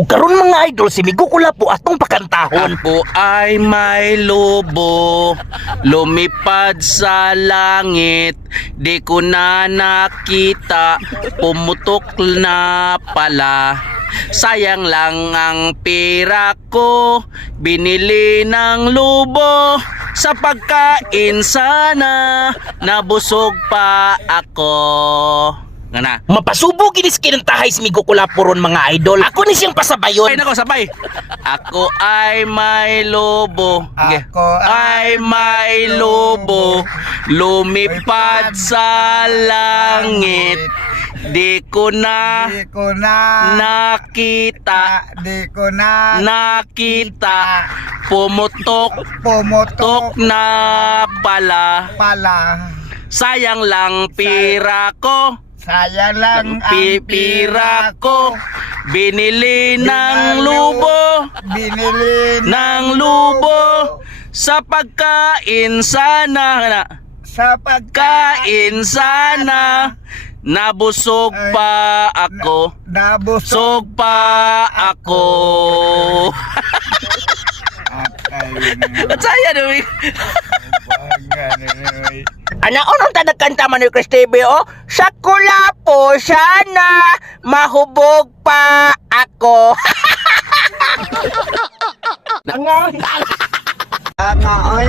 O karon mga idol, si Migo Kulapo atong pakantahon. Ako ay may lobo, lumipad sa langit, di ko na nakita, pumutok na pala. Sayang lang ang pera ko, binili ng lobo, sa pagkain sana, nabusog pa ako. Nga na. Mapasubo ginis kinantahay si Migo Kulapo ron mga idol. Ako ni siyang pasabayon. Ay nako, sabay. Ako ay may lobo. Sige. Ako Ay may lobo, lumipad sa langit, di ko na Di ko na nakita, Di ko na nakita, pumutok Pumutok na pala. pala. Sayang lang pira ko, Sayang lang ang pipira ko, binili ng lubo, Binili ng lubo, sa pagkain sana, sa kain sana, nabusog pa ako, Nabusog busog pa ako. At saya dumi. Ana unong ta nagkanta man ni Chris TV o? Sa Kulapo sana mahubog pa ako. Nga oy.